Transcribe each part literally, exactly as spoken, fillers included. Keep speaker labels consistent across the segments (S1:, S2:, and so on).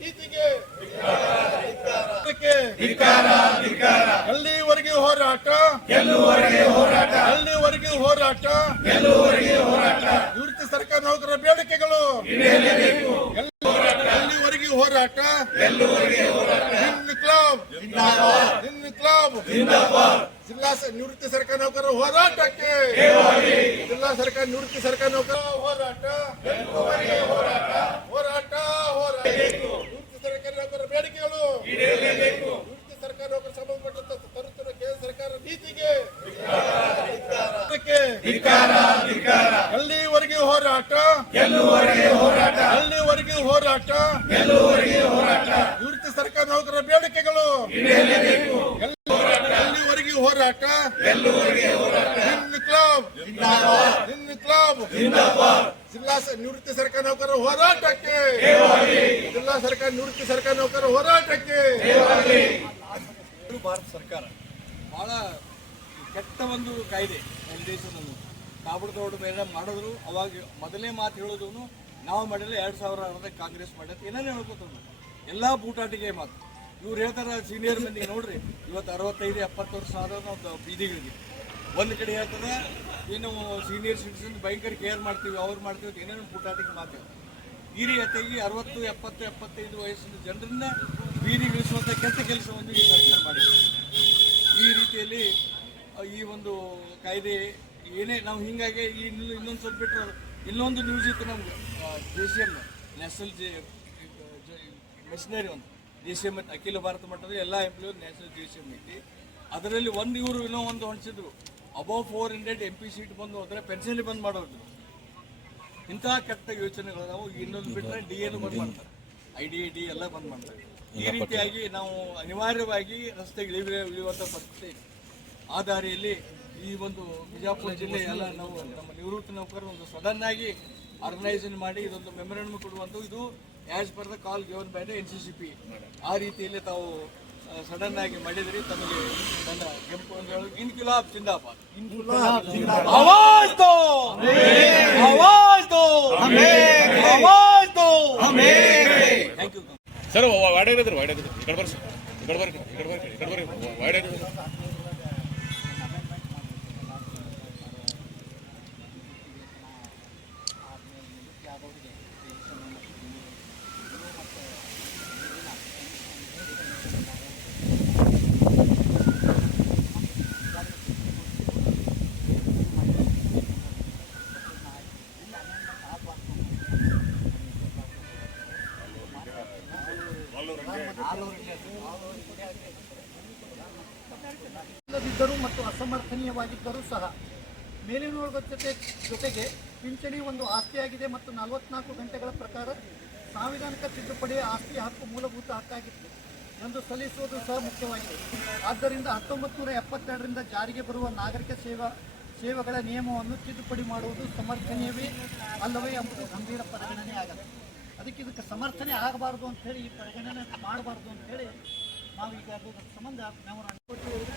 S1: ನೀತಿಗೆ ಎಲ್ಲಿವರೆಗೆ ಹೋರಾಟ
S2: ಗೆಲ್ಲುವರೆಗೆ ಹೋರಾಟ
S1: ಎಲ್ಲಿವರೆಗೆ ಹೋರಾಟ
S2: ಗೆಲ್ಲುವರೆಗೆ ಹೋರಾಟ
S1: ನಿವೃತ್ತ ಸರ್ಕಾರ ನೌಕರರ ಬೇಡಿಕೆಗಳು
S2: ಈಡೇರಬೇಕು.
S1: ಎಲ್ಲಿವರೆಗೆ ಹೋರಾಟ
S2: ಗೆಲ್ಲುವರೆಗೆ ಹೋರಾಟ
S1: ಇನ್ಕ್ಲಾಬ್
S2: ಜಿಂದಾಬಾದ್
S1: ಇನ್ಕ್ಲಾಬ್
S2: ಜಿಂದಾಬಾದ್.
S1: ಜಿಲ್ಲಾ ನಿವೃತ್ತ ಸರ್ಕಾರ ನೌಕರರ ಹೋರಾಟಕ್ಕೆ ಜಿಲ್ಲಾ ಸರ್ಕಾರ ನಿವೃತ್ತ ಸರ್ಕಾರ ನೌಕರರ ಹೋರಾಟ
S2: ಗೆಲ್ಲುವರೆಗೆ ಹೋರಾಟ
S1: ಹೋರಾಟ ಹೋರಾಟ ನಿವೃತ್ತ ಸರ್ಕಾರ ನೌಕರರ ಬೇಡಿಕೆಗಳು
S2: ಈಡೇರಬೇಕು.
S1: ನಿವೃತ್ತ ಸರ್ಕಾರ ನೌಕರ ಸಂಬಂಧಪಟ್ಟಂತ ತರುತ್ತಿರುವ ಕೇಂದ್ರ ಸರ್ಕಾರ ನೀತಿಗೆ
S2: ಧಿಕ್ಕಾರ ಧಿಕ್ಕಾರ.
S1: ಎಲ್ಲಿವರೆಗೆ ಹೋರಾಟ
S2: ಗೆಲ್ಲುವರೆಗೆ ಹೋರಾಟ
S1: ಎಲ್ಲಿವರೆಗೆ ಹೋರಾಟ
S2: ಗೆಲ್ಲುವರೆಗೆ ಹೋರಾಟ
S1: ನಿವೃತ್ತ ಸರ್ಕಾರ ನೌಕರರ ಬೇಡಿಕೆಗಳು
S2: ಈಡೇರಬೇಕು.
S1: ಎಲ್ಲಿವರೆಗೆ ಹೋರಾಟ
S2: ಗೆಲ್ಲುವರೆಗೆ ಹೋರಾಟ
S1: ಇನ್ಕ್ಲಾಬ್
S2: ಜಿಂದಾಬಾದ್
S1: ಇನ್ಕ್ಲಾಬ್
S2: ಜಿಂದಾಬಾದ್.
S1: ಜಿಲ್ಲಾ ನಿವೃತ್ತ ಸರ್ಕಾರ ನೌಕರರ ಹೋರಾಟಕ್ಕೆ ಜಿಲ್ಲಾ ಸರ್ಕಾರ ನಿವೃತ್ತ ಸರ್ಕಾರ ನೌಕರರ ಹೋರಾಟಕ್ಕೆ
S3: ಭಾರತ ಸರ್ಕಾರ ಬಹಳ ಕೆಟ್ಟ ಒಂದು ಕಾಯ್ದೆ ನಮ್ಮ ದೇಶದಲ್ಲಿ ಕಾಬಡ್ದೋಡು ಮೇಲೆ ಮಾಡಿದ್ರು. ಅವಾಗ ಮೊದಲನೇ ಮಾತು ಹೇಳೋದು ನಾವು ಮಾಡಿಲ್ಲ, ಎರಡು ಸಾವಿರ ಆರದಾಗ ಕಾಂಗ್ರೆಸ್ ಮಾಡತ್ತೆ ಏನೇನು ಹೇಳ್ಕೊತಾರೆ. ಎಲ್ಲ ಬೂಟಾಟಿಗೆ ಮಾತು. ಇವ್ರು ಹೇಳ್ತಾರೆ ಸೀನಿಯರ್ ಮಂದಿಗೆ ನೋಡ್ರಿ, ಇವತ್ತು ಅರವತ್ತೈದು ಎಪ್ಪತ್ತು ವರ್ಷ ಆದ ನಾವು ಬೀದಿಗಳಿಗೆ ಒಂದು ಕಡೆ ಹೇಳ್ತದೆ ಏನು ಸೀನಿಯರ್ ಸಿಟಿಸನ್ ಭಯಂಕರ ಕೇರ್ ಮಾಡ್ತೀವಿ, ಅವ್ರು ಮಾಡ್ತೀವಿ ಅಂತ ಏನೇನು ಬೂಟಾಟಿಗೆ ಮಾತು. ಈ ರೀತಿಯಾಗಿ ಅರವತ್ತು ಎಪ್ಪತ್ತು ಎಪ್ಪತ್ತೈದು ವಯಸ್ಸಿನ ಜನರನ್ನ ಬೀದಿಗಿಳಿಸುವಂಥ ಕೆಟ್ಟ ಕೆಲಸವನ್ನು ಈ ಸರ್ಕಾರ ಮಾಡಿದೆ. ಈ ರೀತಿಯಲ್ಲಿ ಈ ಒಂದು ಕಾಯ್ದೆ ಏನೇ ನಾವು ಹೀಗಾಗಿ ಈ ಇನ್ನೊಂದು ಸ್ವಲ್ಪ ಬಿಟ್ಟರೆ ಇನ್ನೊಂದು ನ್ಯೂಸ್ ಇತ್ತು ನಮ್ಗೆ. J C M national J machinery ಒಂದು ಜೆ ಸಿ ಎಮ್ ಅಖಿಲ ಭಾರತ ಮಟ್ಟದ ಎಲ್ಲ employ national J C M ಐತಿ. ಅದರಲ್ಲಿ ಒಂದು ಇವರು ಇನ್ನೂ ಒಂದು ಹೊಣಿಸಿದ್ರು, above four hundred M P seat ಬಂದು ಹೋದರೆ ಪೆನ್ಷನ್ ಬಂದ್ ಮಾಡೋದು. ಇಂಥ ಕೆಟ್ಟ ಯೋಚನೆಗಳು ನಾವು ಇನ್ನೊಂದು ಬಿಟ್ಟರೆ ಡಿ ಎನು ಬಂದ್ ಮಾಡ್ತಾರೆ, ಐ ಡಿ ಡಿ ಎಲ್ಲ ಬಂದ್ ಮಾಡ್ತಾರೆ. ಈ ರೀತಿಯಾಗಿ ನಾವು ಅನಿವಾರ್ಯವಾಗಿ ರಸ್ತೆಗೆ ಇಳಿಯುವ ಇಳಿಯುವಂಥ ಪರಿಸ್ಥಿತಿ. ಆ ದಾರಿಯಲ್ಲಿ ಈ ಒಂದು ಬಿಜಾಪುರ ಜಿಲ್ಲೆ ಎಲ್ಲ ನಾವು ನಮ್ಮ ನಿವೃತ್ತ ನೌಕರರು ಒಂದು ಸಡನ್ ಆಗಿ ಆರ್ಗನೈಸೇಷನ್ ಮಾಡಿ ಇದೊಂದು ಮೆಮೊರಂಡಮ್ ಕೊಡುವಂಥ ಇದು as per the call given by the N C C P. ಆ ರೀತಿಯಲ್ಲಿ ತಾವು ಸಡನ್ ಆಗಿ ಮಾಡಿದ್ರಿ. ತಮಗೆ ನನ್ನ ಕೆಂಪು ಒಂದು ಹೇಳೋದು ಇನ್ಕಿಲಾಬ್ ಜಿಂದಾಬಾದ್. ಆವಾಜ್ ದೋ ಆವಾಜ್ ದೋ ಆವಾಜ್ ದೋ. Thank you
S4: sir. ವಾಡಾಗಿದ್ರು ವಾಡಾಗಿದ್ರು ಈ ಕಡೆ ಬರ್ರಿ ಈ ಕಡೆ ಬರ್ರಿ ಈ ಕಡೆ ಬರ್ರಿ ಈ ಕಡೆ ಬರ್ರಿ ವಾಡಾಗಿದ್ರು.
S5: ಇಲ್ಲದಿದ್ದರೂ ಮತ್ತು ಅಸಮರ್ಥನೀಯವಾಗಿದ್ದರೂ ಸಹ ಮೇಲಿನ ಜೊತೆ ಜೊತೆಗೆ ಪಿಂಚಣಿ ಒಂದು ಆಸ್ತಿಯಾಗಿದೆ ಮತ್ತು ನಲವತ್ನಾಲ್ಕು ಗಂಟೆಗಳ ಪ್ರಕಾರ ಸಾಂವಿಧಾನಿಕ ತಿದ್ದುಪಡಿ ಆಸ್ತಿ ಹಕ್ಕು ಮೂಲಭೂತ ಹಕ್ಕಾಗಿತ್ತು ಎಂದು ಸಲ್ಲಿಸುವುದು ಸಹ ಮುಖ್ಯವಾಗಿದೆ. ಆದ್ದರಿಂದ ಹತ್ತೊಂಬತ್ತು ನೂರ ಎಪ್ಪತ್ತೆರಡರಿಂದ ಜಾರಿಗೆ ಬರುವ ನಾಗರಿಕ ಸೇವಾ ಸೇವೆಗಳ ನಿಯಮವನ್ನು ತಿದ್ದುಪಡಿ ಮಾಡುವುದು ಸಮರ್ಥನೀಯವೇ ಅಲ್ಲವೇ ಎಂಬುದು ಗಂಭೀರ ಪರಿಗಣನೆ ಆಗಲ್ಲ. ಅದಕ್ಕೆ ಇದಕ್ಕೆ ಸಮರ್ಥನೆ ಆಗಬಾರ್ದು ಅಂಥೇಳಿ ಈ ಪರಿಗಣನೆ ಮಾಡಬಾರ್ದು ಅಂಥೇಳಿ ನಾವೀಗ ಅದರ ಸಂಬಂಧ ಮೆಮೊರಾಂಡಮ್ ಕೊಟ್ಟಿದ್ದೀವಿ.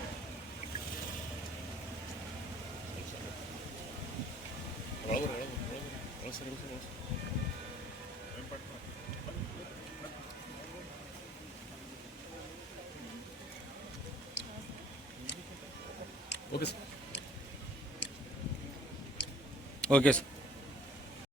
S4: Okay sir. Okay sir.